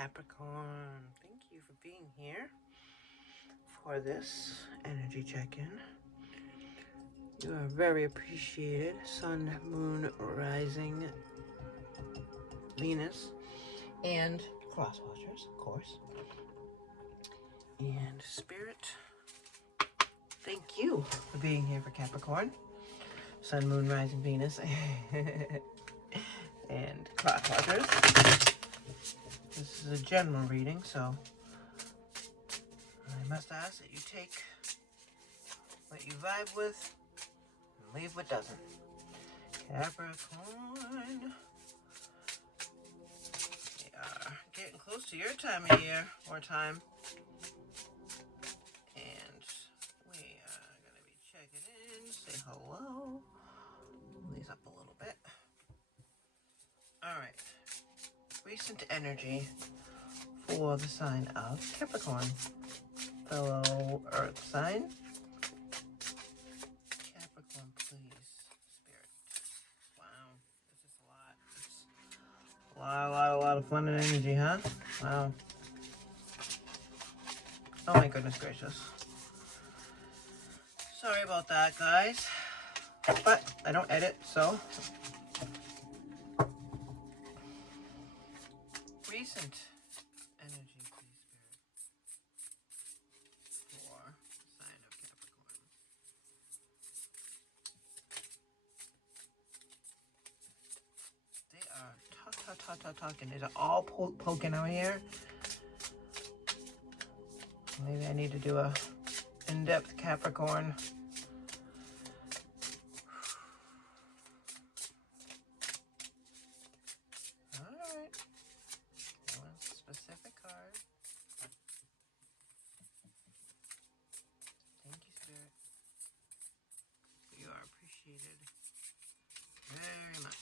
Capricorn, thank you for being here for this energy check-in. You are very appreciated. Sun, Moon, Rising, Venus, and Cross Watchers, of course. And Spirit, thank you for being here for Capricorn. Sun, Moon, Rising, Venus, and Cross Watchers. This is a general reading, so I must ask that you take what you vibe with and leave what doesn't. Capricorn, we are getting close to your time of year or time, and we are going to be checking in, say hello, pull these up a little bit. All right, recent energy for the sign of Capricorn, fellow Earth sign. Capricorn, please, Spirit. Wow, this is a lot. A lot of fun and energy, huh? Wow. Oh my goodness gracious. Sorry about that, guys. But I don't edit, so. Recent energy, please, Spirit. For sign of Capricorn. They are talking. These are all poking out here. Maybe I need to do a in-depth Capricorn. Alright. One specific card. Thank you, Spirit. You are appreciated very much.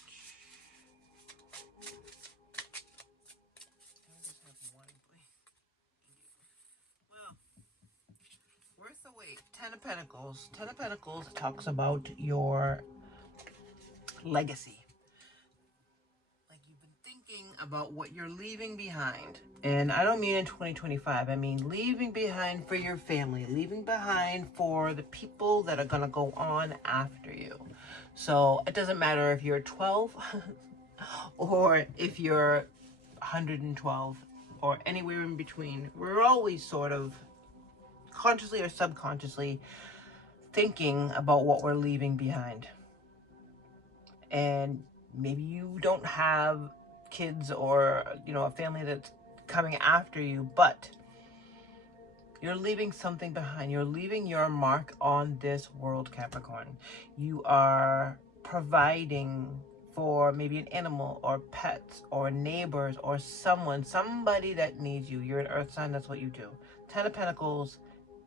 Can I just have one, please? Well, worth the wait. Ten of Pentacles. Ten of Pentacles talks about your legacy. Like you've been thinking about what you're leaving behind. And I don't mean in 2025. I mean leaving behind for your family. Leaving behind for the people that are going to go on after you. So it doesn't matter if you're 12 or if you're 112 or anywhere in between. We're always sort of consciously or subconsciously thinking about what we're leaving behind. And maybe you don't have kids or, you know, a family that's coming after you, but you're leaving something behind. You're leaving your mark on this world, Capricorn. You are providing for maybe an animal or pets or neighbors or somebody that needs you. You're an earth sign, that's what you do. Ten of Pentacles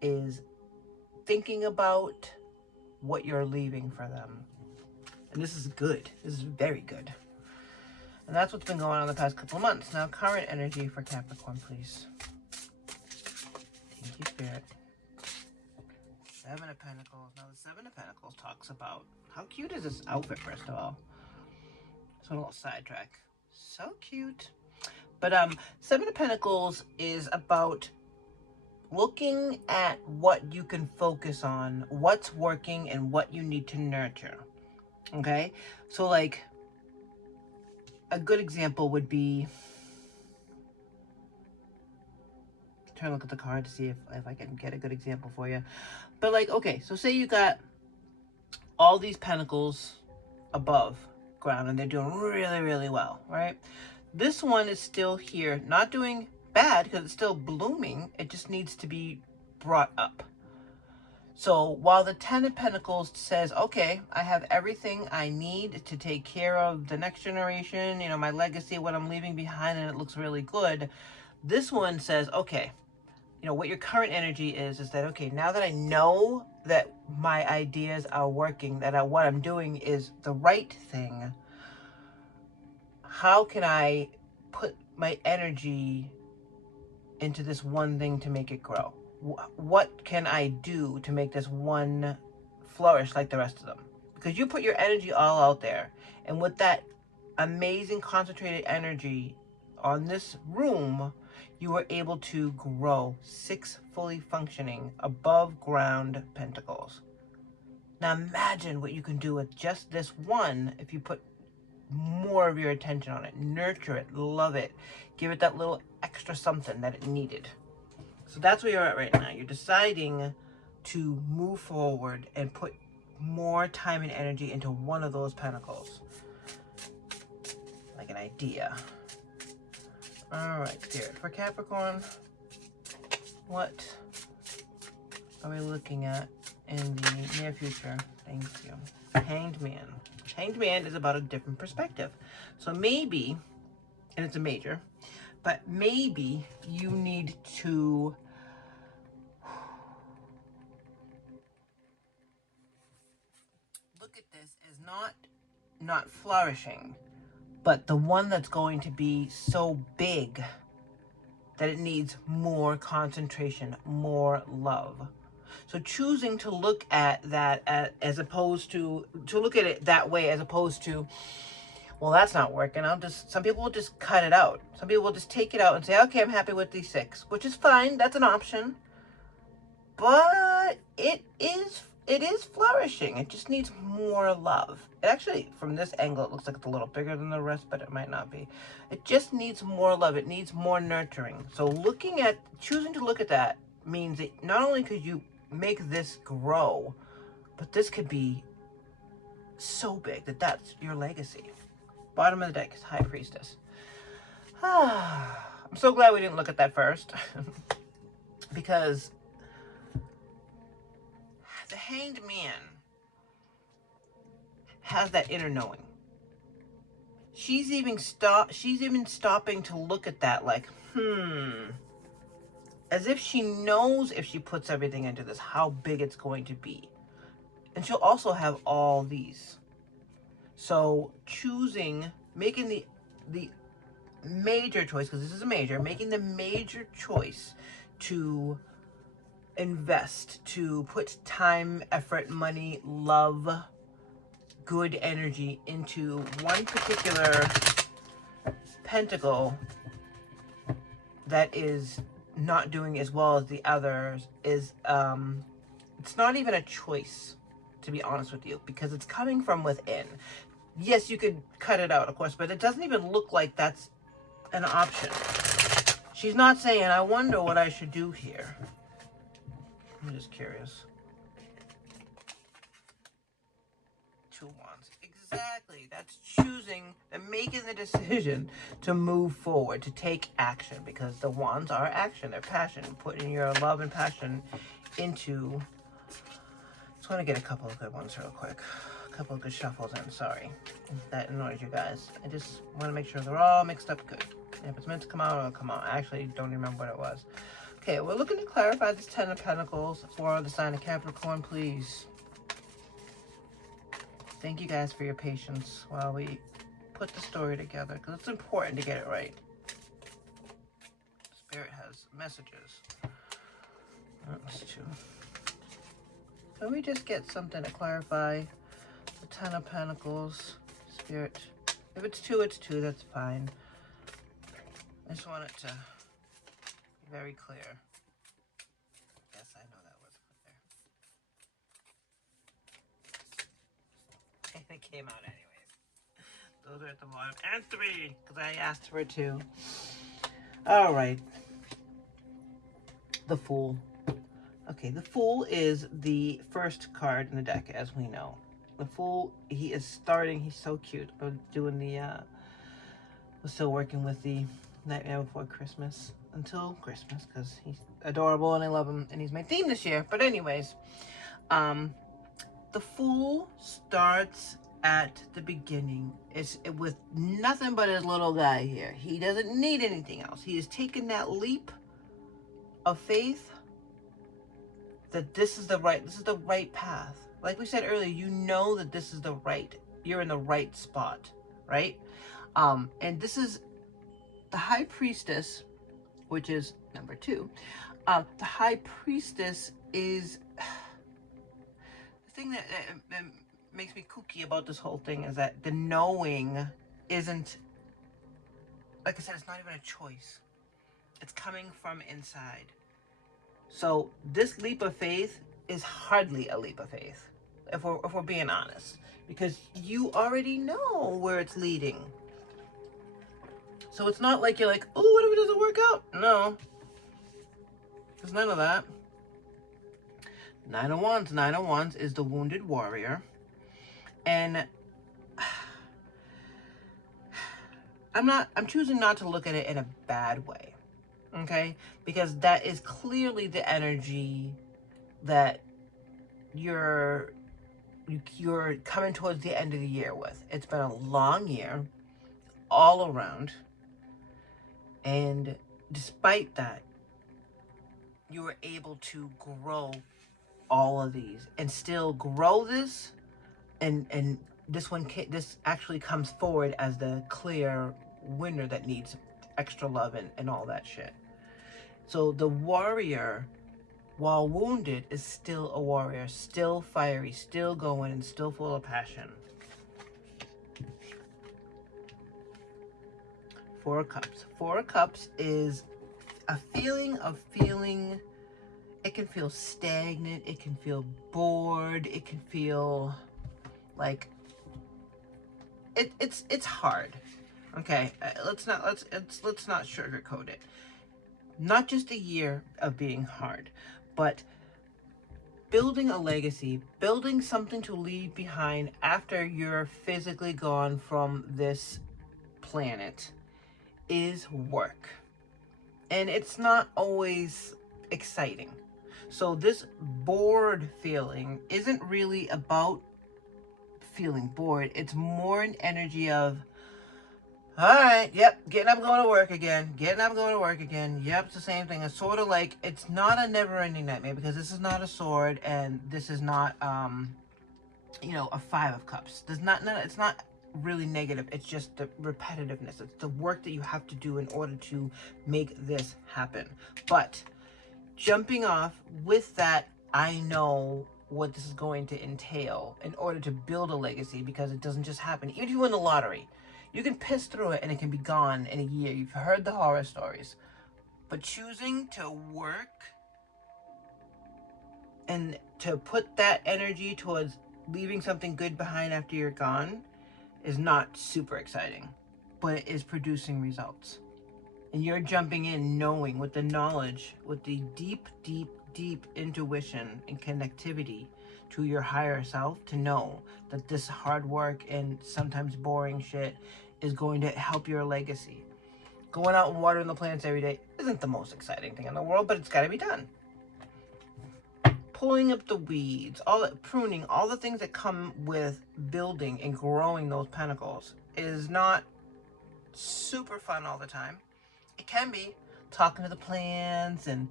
is thinking about what you're leaving for them. And this is good. This is very good. And that's what's been going on the past couple of months. Now, current energy for Capricorn, please. Thank you, Spirit. Seven of Pentacles. Now, the Seven of Pentacles talks about... How cute is this outfit, first of all? So a little sidetrack. So cute. But Seven of Pentacles is about looking at what you can focus on, what's working, and what you need to nurture. Okay? So, like, a good example would be... Trying to look at the card to see if I can get a good example for you. But, like, okay, so say you got all these pentacles above ground and they're doing really, really well, right? This one is still here, not doing bad because it's still blooming. It just needs to be brought up. So while the Ten of Pentacles says, okay, I have everything I need to take care of the next generation, you know, my legacy, what I'm leaving behind, and it looks really good. This one says, okay, you know, what your current energy is that, okay, now that I know that my ideas are working, that what I'm doing is the right thing, how can I put my energy into this one thing to make it grow? What can I do to make this one flourish like the rest of them? Because you put your energy all out there. And with that amazing concentrated energy on this room, you were able to grow 6 fully functioning above ground pentacles. Now imagine what you can do with just this one if you put more of your attention on it. Nurture it, love it, give it that little extra something that it needed. So that's where you're at right now. You're deciding to move forward and put more time and energy into one of those pentacles. Like an idea. All right, Spirit. For Capricorn, what are we looking at in the near future? Thank you. Hanged Man. Hanged Man is about a different perspective. So maybe, and it's a major, but maybe you need to look at this as not flourishing, but the one that's going to be so big that it needs more concentration, more love. So choosing to look at that as opposed to look at it that way, as opposed to, well, that's not working. Some people will just cut it out. Some people will just take it out and say, okay, I'm happy with these 6, which is fine. That's an option. But it is flourishing. It just needs more love. It actually, from this angle, it looks like it's a little bigger than the rest, but it might not be. It just needs more love. It needs more nurturing. So choosing to look at that means that not only could you make this grow, but this could be so big that that's your legacy. Bottom of the deck is High Priestess. I'm so glad we didn't look at that first. Because the Hanged Man has that inner knowing. She's even stopping to look at that like, as if she knows if she puts everything into this, how big it's going to be. And she'll also have all these. So making the major choice, because this is a major, making the major choice to invest, to put time, effort, money, love, good energy into one particular pentacle that is not doing as well as the others is it's not even a choice, to be honest with you, because it's coming from within. Yes, you could cut it out, of course, but it doesn't even look like that's an option. She's not saying, I wonder what I should do here. I'm just curious. 2 wands. Exactly. That's choosing and making the decision to move forward, to take action, because the wands are action. They're passion. Putting your love and passion into... Just want to get a couple of good ones real quick. A couple of good shuffles in. Sorry if that annoys you guys. I just want to make sure they're all mixed up good. If it's meant to come out, it'll come out. I actually don't remember what it was. Okay, we're looking to clarify this 10 of Pentacles for the sign of Capricorn, please. Thank you guys for your patience while we put the story together, because it's important to get it right. Spirit has messages. That's 2. Can we just get something to clarify the 10 of Pentacles, Spirit? If it's 2, it's 2. That's fine. I just want it to be very clear. Yes, I know that was put there. And it came out anyways. Those are at the bottom. And 3, because I asked for 2. All right. The Fool. Okay, the Fool is the first card in the deck, as we know. The Fool, he is starting, he's so cute. I'm doing we're still working with the Nightmare Before Christmas until Christmas, because he's adorable and I love him, and he's my theme this year. But anyways, the Fool starts at the beginning. It's with nothing but his little guy here. He doesn't need anything else. He has taken that leap of faith that this is the right path. Like we said earlier, you know that this is you're in the right spot, right? And this is the High Priestess, which is number 2. The High Priestess is the thing that makes me kooky about this whole thing, is that the knowing isn't like I said, it's not even a choice. It's coming from inside. So this leap of faith is hardly a leap of faith, if we're being honest, because you already know where it's leading. So it's not like you're like, oh, what if it doesn't work out? No, there's none of that. Nine of Wands is the wounded warrior. And I'm choosing not to look at it in a bad way. Okay? Because that is clearly the energy that you're coming towards the end of the year with. It's been a long year all around. And despite that, you were able to grow all of these and still grow this, and this actually comes forward as the clear winner that needs extra love and all that shit. So the warrior, while wounded, is still a warrior, still fiery, still going, and still full of passion. Four of Cups. Four of Cups is a feeling of feeling. It can feel stagnant. It can feel bored. It can feel like it's hard. Okay, let's not sugarcoat it. Not just a year of being hard, but building a legacy, building something to leave behind after you're physically gone from this planet is work. And it's not always exciting. So this bored feeling isn't really about feeling bored. It's more an energy of, all right, yep, getting up, going to work again. Getting up, going to work again. Yep, it's the same thing. It's sort of like, it's not a never-ending nightmare, because this is not a sword, and this is not, you know, a Five of Cups. It's not really negative. It's just the repetitiveness. It's the work that you have to do in order to make this happen. But jumping off with that, I know what this is going to entail in order to build a legacy, because it doesn't just happen. Even if you win the lottery, you can piss through it and it can be gone in a year. You've heard the horror stories. But choosing to work and to put that energy towards leaving something good behind after you're gone is not super exciting, but it is producing results. And you're jumping in knowing, with the knowledge, with the deep, deep, deep intuition and connectivity to your higher self, to know that this hard work and sometimes boring shit is going to help your legacy. Going out and watering the plants every day isn't the most exciting thing in the world, but it's got to be done. Pulling up the weeds, all that pruning, all the things that come with building and growing those pentacles is not super fun all the time. It can be talking to the plants and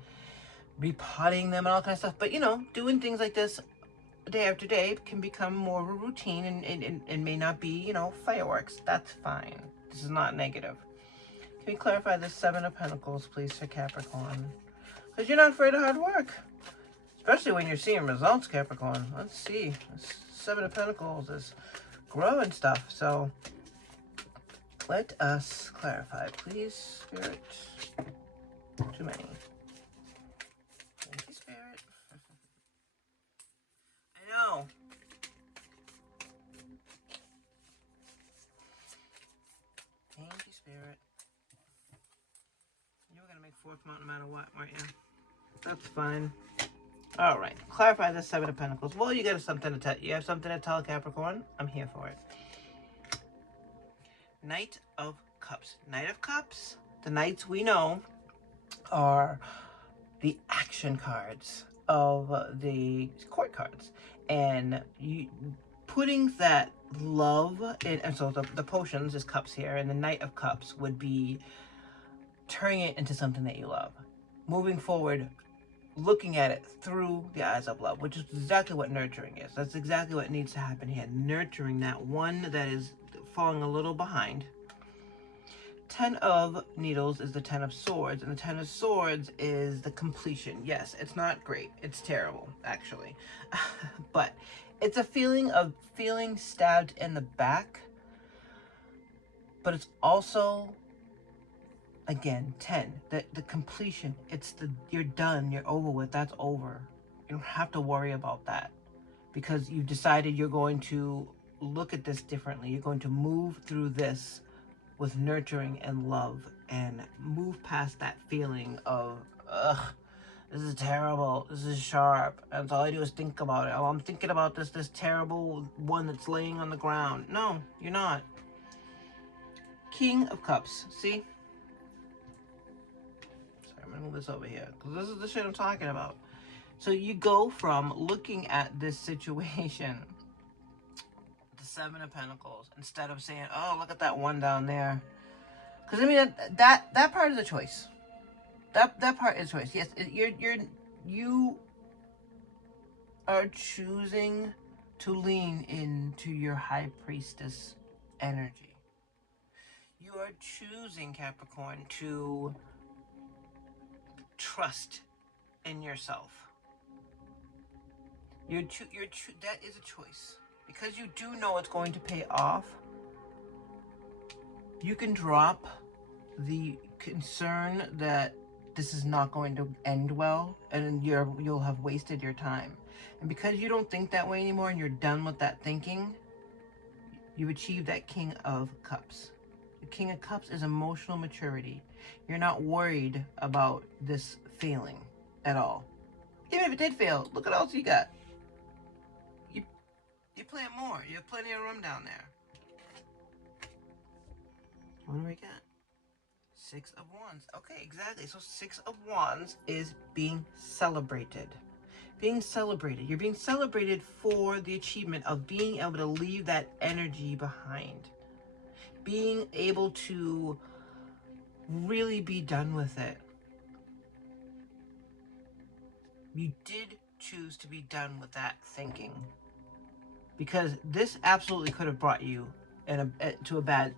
repotting them and all kinds of stuff, but you know, doing things like this day after day can become more of a routine, and may not be, you know, fireworks. That's fine. This is not negative. Can we clarify the Seven of Pentacles, please, for Capricorn? Because you're not afraid of hard work, especially when you're seeing results, Capricorn. Let's see. This Seven of Pentacles is growing stuff, so let us clarify, please, Spirit. Too many. Thank you, Spirit. I know. Thank you, Spirit. You were going to make fourth mount no matter what, weren't you? That's fine. All right. Clarify the Seven of Pentacles. Well, you got something to tell. You have something to tell, Capricorn. I'm here for it. Knight of Cups. Knight of Cups. The knights we know are the action cards of the court cards, and you putting that love in, and so the potions is cups here, and the Knight of Cups would be turning it into something that you love, moving forward, looking at it through the eyes of love, which is exactly what nurturing is. That's exactly what needs to happen here. Nurturing that one that is falling a little behind. 10 of Needles is the 10 of Swords, and the 10 of Swords is the completion. Yes, it's not great. It's terrible, actually. But it's a feeling of feeling stabbed in the back, but it's also Again, 10, the completion. It's you're done, you're over with, that's over. You don't have to worry about that because you've decided you're going to look at this differently. You're going to move through this with nurturing and love and move past that feeling of, ugh, this is terrible, this is sharp, and all I do is think about it. Oh, I'm thinking about this terrible one that's laying on the ground. No, you're not. King of Cups, see? Sorry, I'm gonna move this over here, because this is the shit I'm talking about. So you go from looking at this situation, the Seven of Pentacles, instead of saying, oh, look at that one down there. Because, I mean, that part is a choice. That part is a choice. Yes, you are choosing to lean into your High Priestess energy. You are choosing, Capricorn, to trust in yourself. That is a choice. Because you do know it's going to pay off, you can drop the concern that this is not going to end well and you'll have wasted your time. And because you don't think that way anymore and you're done with that thinking, you've achieved that King of Cups. The King of Cups is emotional maturity. You're not worried about this failing at all. Even if it did fail, look what else you got. You plant more. You have plenty of room down there. What do we got? Six of Wands. Okay, exactly. So Six of Wands is being celebrated. Being celebrated. You're being celebrated for the achievement of being able to leave that energy behind. Being able to really be done with it. You did choose to be done with that thinking. Because this absolutely could have brought you to a bad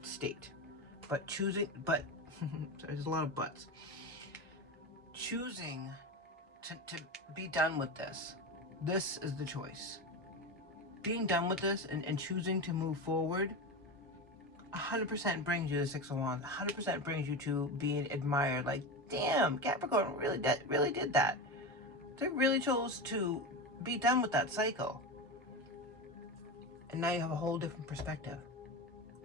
state. But sorry, there's a lot of buts. Choosing to be done with this. This is the choice. Being done with this and choosing to move forward 100% brings you the Six of Wands. 100% brings you to being admired. Like, damn, Capricorn really did that. They really chose to be done with that cycle. And now you have a whole different perspective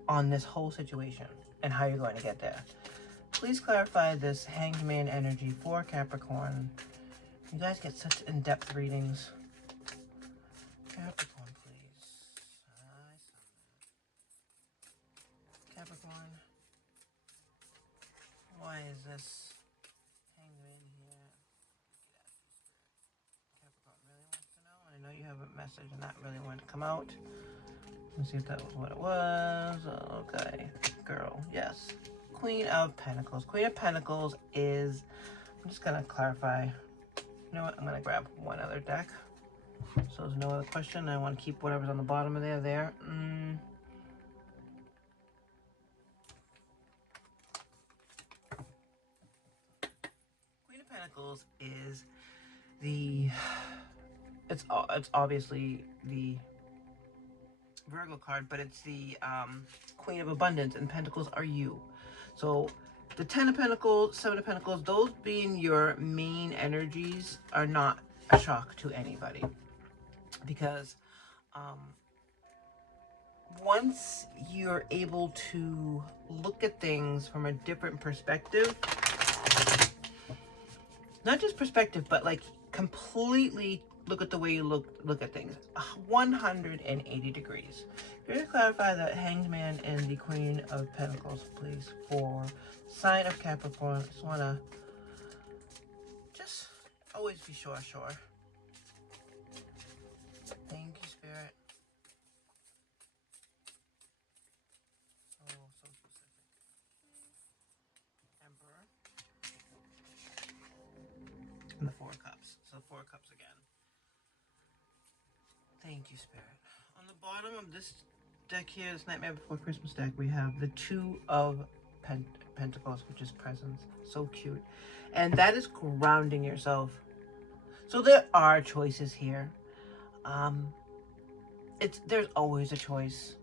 on this whole situation and how you're going to get there. Please clarify this Hanged Man energy for Capricorn. You guys get such in-depth readings. Capricorn, please. Capricorn. Why is this Hanged Man here? Capricorn really wants to know. I know you have a message and that really wanted to come out. Let's see if that was what it was. Okay. Girl. Yes. Queen of Pentacles. Queen of Pentacles is... I'm just going to clarify. You know what? I'm going to grab one other deck. So there's no other question. I want to keep whatever's on the bottom of there. Queen of Pentacles is the... It's obviously the Virgo card, but it's the Queen of Abundance, and Pentacles are you. So the 10 of Pentacles, 7 of Pentacles, those being your main energies are not a shock to anybody. Because once you're able to look at things from a different perspective, not just perspective, but like completely look at the way you look at things, 180 degrees. Can you clarify the Hanged Man and the Queen of Pentacles, please, for sign of Capricorn? Just wanna always be sure. Thank you, Spirit. So specific. Emperor. And the Four of Cups. So Four of Cups again. Thank you, Spirit. On the bottom of this deck here, this Nightmare Before Christmas deck, we have the Two of Pentacles, which is presence. So cute. And that is grounding yourself. So there are choices here. There's always a choice.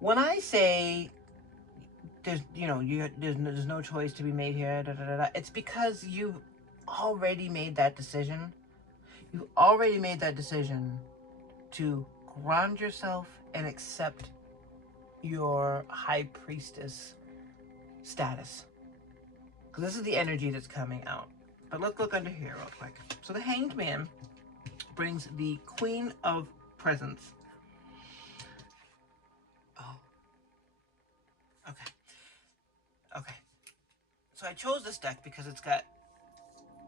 When I say there's, you know, there's no choice to be made here, da, da, da, da. It's because you've already made that decision. You've already made that decision to ground yourself and accept your high priestess status. Because this is the energy that's coming out. But let's look under here real quick. So the Hanged Man brings the Queen of Presents. Oh. Okay. Okay. So I chose this deck because it's got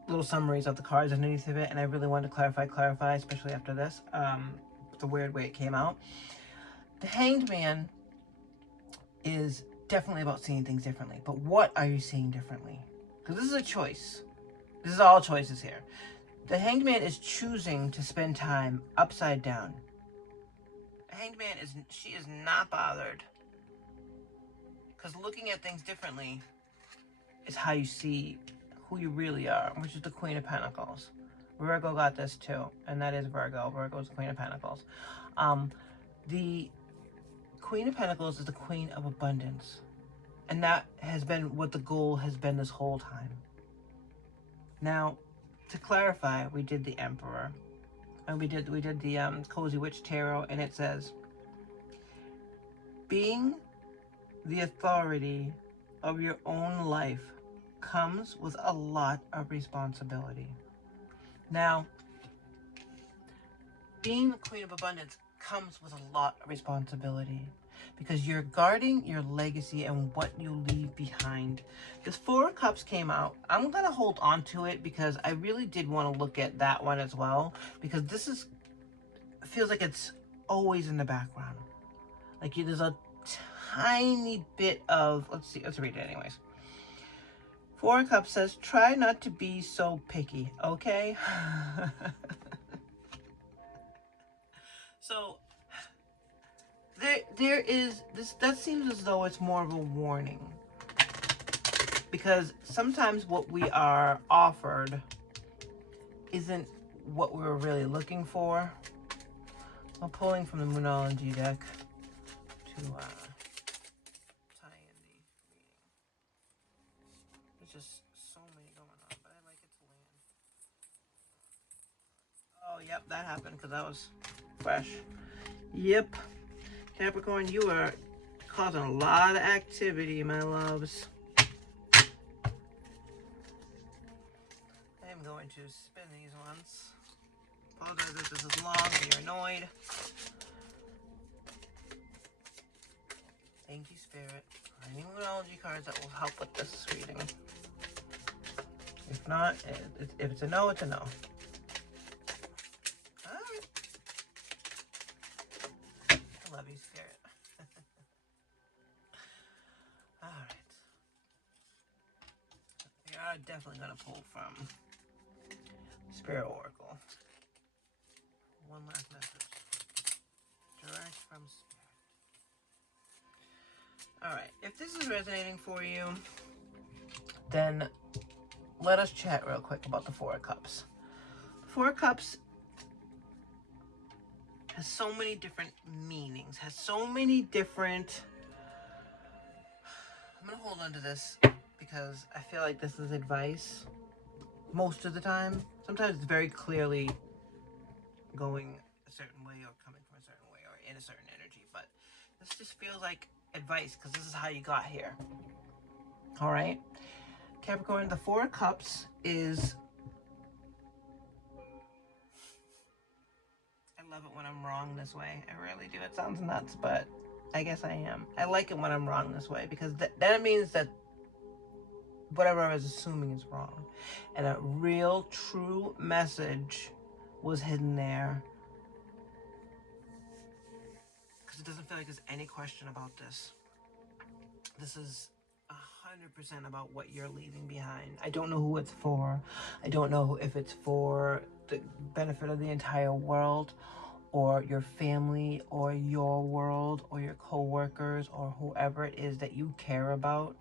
little summaries of the cards underneath of it, and I really wanted to clarify, especially after this. The weird way it came out. The Hanged Man is definitely about seeing things differently. But what are you seeing differently? Because this is a choice. This is all choices here. The Hanged Man is choosing to spend time upside down. The Hanged Man she is not bothered. Because looking at things differently is how you see who you really are, which is the Queen of Pentacles. Virgo got this too, and that is Virgo. Virgo is the Queen of Pentacles. The Queen of Pentacles is the Queen of Abundance. And that has been what the goal has been this whole time. Now, to clarify, we did the Emperor. And we did the Cozy Witch Tarot, and it says, being the authority of your own life comes with a lot of responsibility. Now, being the Queen of Abundance comes with a lot of responsibility because you're guarding your legacy and what you leave behind. This Four of Cups came out. I'm going to hold on to it because I really did want to look at that one as well, because this feels like it's always in the background. Like there's a tiny bit of, let's read it anyways. Four of Cups says, try not to be so picky, okay? So there is this, that seems as though it's more of a warning, because sometimes what we are offered isn't what we were really looking for. I'm pulling from the Moonology deck to tie in the reading. There's just so many going on, but I like it to land. Oh, yep, that happened because that was fresh. Yep. Capricorn, you are causing a lot of activity, my loves. I am going to spin these ones. Apologize if this is long and you're annoyed. Thank you, Spirit. Any Moonology cards that will help with this reading. If not, if it's a no, it's a no. Alright. I love you, Spirit. Alright. We are definitely going to pull from Spirit Oracle. One last message. Direct from Spirit. Alright, if this is resonating for you, then let us chat real quick about the Four of Cups. The Four of Cups has so many different meanings, has so many different... I'm going to hold on to this because I feel like this is advice most of the time. Sometimes it's very clearly going a certain way or coming from a certain way or in a certain energy, but this just feels like advice because this is how you got here. All right, Capricorn, the Four of Cups is... I love it when I'm wrong this way. I really do. It sounds nuts, but I guess I am. I like it when I'm wrong this way because that means that whatever I was assuming is wrong. And a real, true message was hidden there. Because it doesn't feel like there's any question about this. This is 100% about what you're leaving behind. I don't know who it's for. I don't know if it's for the benefit of the entire world, or your family, or your world, or your co-workers, or whoever it is that you care about.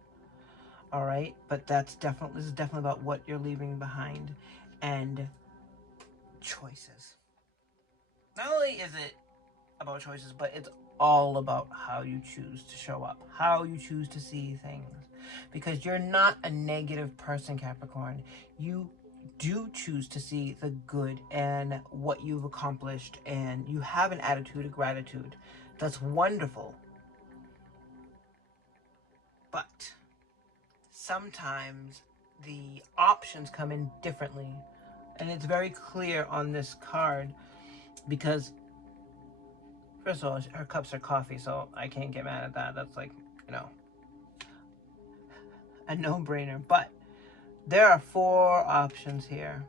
All right, but this is definitely about what you're leaving behind and choices. Not only is it about choices, but it's all about how you choose to show up, how you choose to see things. Because you're not a negative person, Capricorn. You do choose to see the good and what you've accomplished, and you have an attitude of gratitude. That's wonderful. But sometimes the options come in differently. And it's very clear on this card because, first of all, her cups are coffee, so I can't get mad at that. That's like, you know, a no-brainer. But there are 4 options here.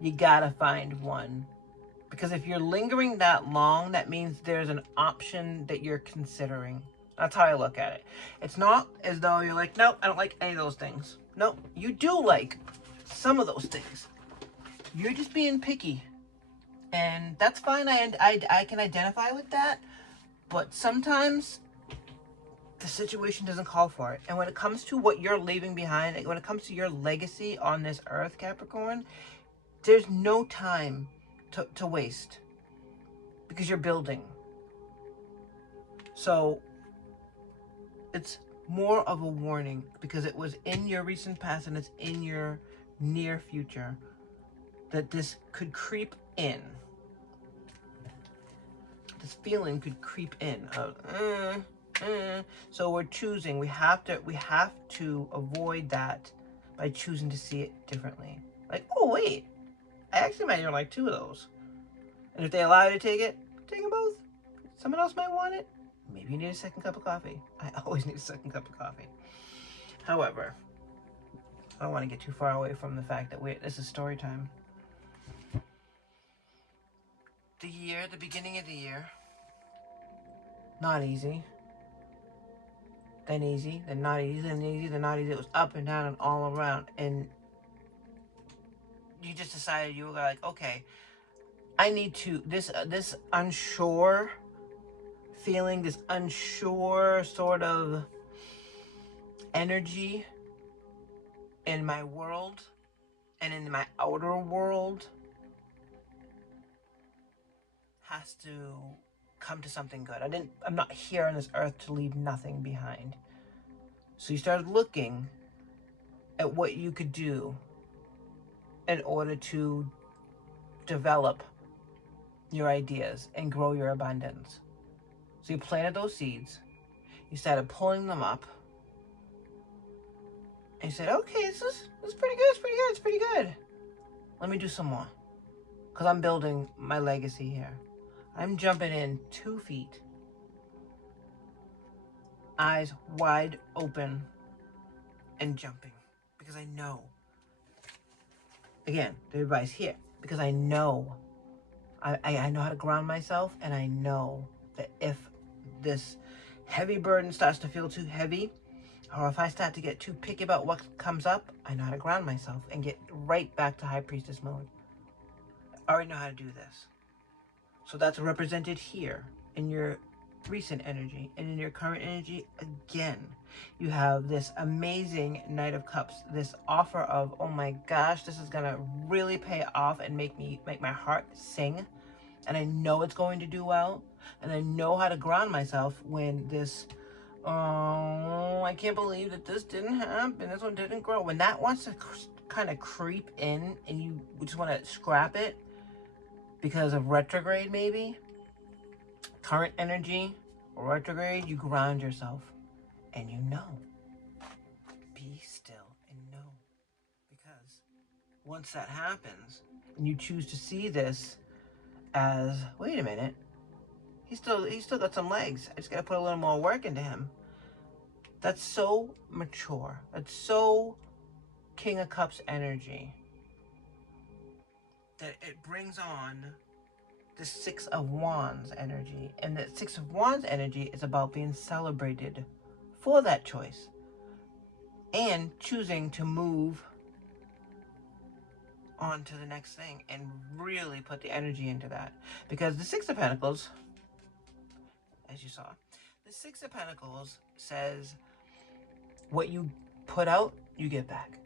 You gotta find one. Because if you're lingering that long, that means there's an option that you're considering. That's how I look at it. It's not as though you're like, nope, I don't like any of those things. Nope, you do like some of those things. You're just being picky. And that's fine. I can identify with that. But sometimes the situation doesn't call for it. And when it comes to what you're leaving behind, when it comes to your legacy on this earth, Capricorn, there's no time to waste because you're building. So it's more of a warning because it was in your recent past and it's in your near future that this could creep in. This feeling could creep in of, So we're choosing. We have to avoid that by choosing to see it differently. Like, oh wait, I actually might even like 2 of those. And if they allow you to take them both. Someone else might want it. Maybe you need a second cup of coffee. I always need a second cup of coffee. However, I don't want to get too far away from the fact that this is story time. The beginning of the year, not easy. Then easy, then not easy, then easy, then not easy. It was up and down and all around. And you just decided you were like, okay, I need to, this unsure feeling, this unsure sort of energy in my world and in my outer world has to come to something good. I'm not here on this earth to leave nothing behind. So you started looking at what you could do in order to develop your ideas and grow your abundance. So you planted those seeds, you started pulling them up, and you said, okay, this is pretty good, it's pretty good. Let me do some more. Because I'm building my legacy here. I'm jumping in 2 feet, eyes wide open, and jumping. Because I know, again, the advice here, because I know, I know how to ground myself, and I know that if this heavy burden starts to feel too heavy, or if I start to get too picky about what comes up, I know how to ground myself and get right back to High Priestess mode. I already know how to do this. So that's represented here in your recent energy, and in your current energy. Again, you have this amazing Knight of Cups, this offer of, oh my gosh, this is gonna really pay off and make my heart sing, and I know it's going to do well, and I know how to ground myself when this, oh, I can't believe that this didn't happen, this one didn't grow. When that wants to kind of creep in and you just want to scrap it because of retrograde, maybe current energy or retrograde, you ground yourself and you know. Be still and know. Because once that happens and you choose to see this as, wait a minute, he's still got some legs, I just gotta put a little more work into him. That's so mature. That's so King of Cups energy that it brings on the 6 of Wands energy. And the 6 of Wands energy is about being celebrated for that choice and choosing to move on to the next thing and really put the energy into that. Because the 6 of Pentacles, as you saw, the 6 of Pentacles says what you put out, you get back.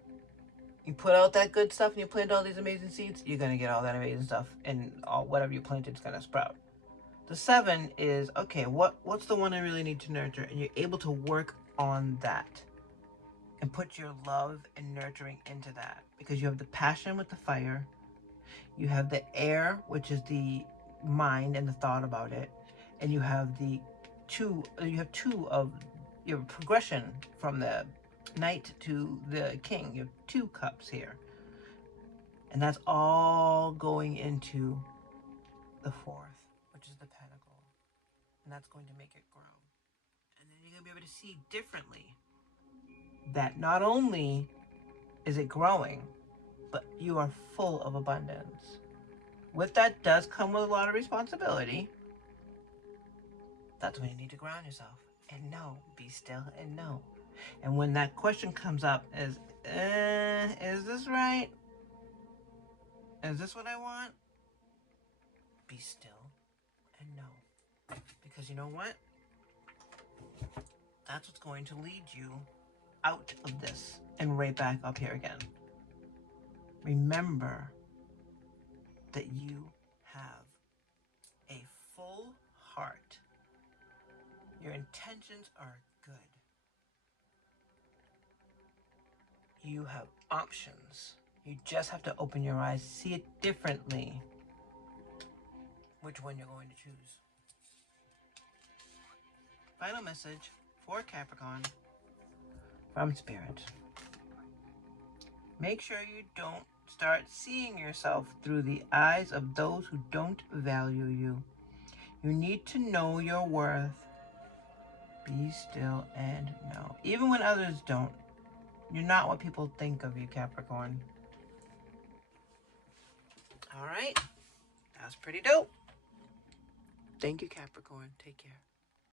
You put out that good stuff and you plant all these amazing seeds, you're going to get all that amazing stuff, and all whatever you planted is going to sprout. The 7 is, okay, what's the one I really need to nurture? And you're able to work on that and put your love and nurturing into that, because you have the passion with the fire, you have the air, which is the mind and the thought about it, and you have two of your progression from the knight to the king. You have 2 cups here, and that's all going into the 4th, which is the pentacle, and that's going to make it grow. And then you're going to be able to see differently that not only is it growing, but you are full of abundance. With that does come with a lot of responsibility. That's when you need to ground yourself and know, be still and know. And when that question comes up is this right? Is this what I want? Be still and know. Because you know what? That's what's going to lead you out of this and right back up here again. Remember that you have a full heart. Your intentions are good. You have options. You just have to open your eyes, see it differently. Which one you're going to choose. Final message for Capricorn from Spirit. Make sure you don't start seeing yourself through the eyes of those who don't value you. You need to know your worth. Be still and know. Even when others don't. You're not what people think of you, Capricorn. All right. That was pretty dope. Thank you, Capricorn. Take care.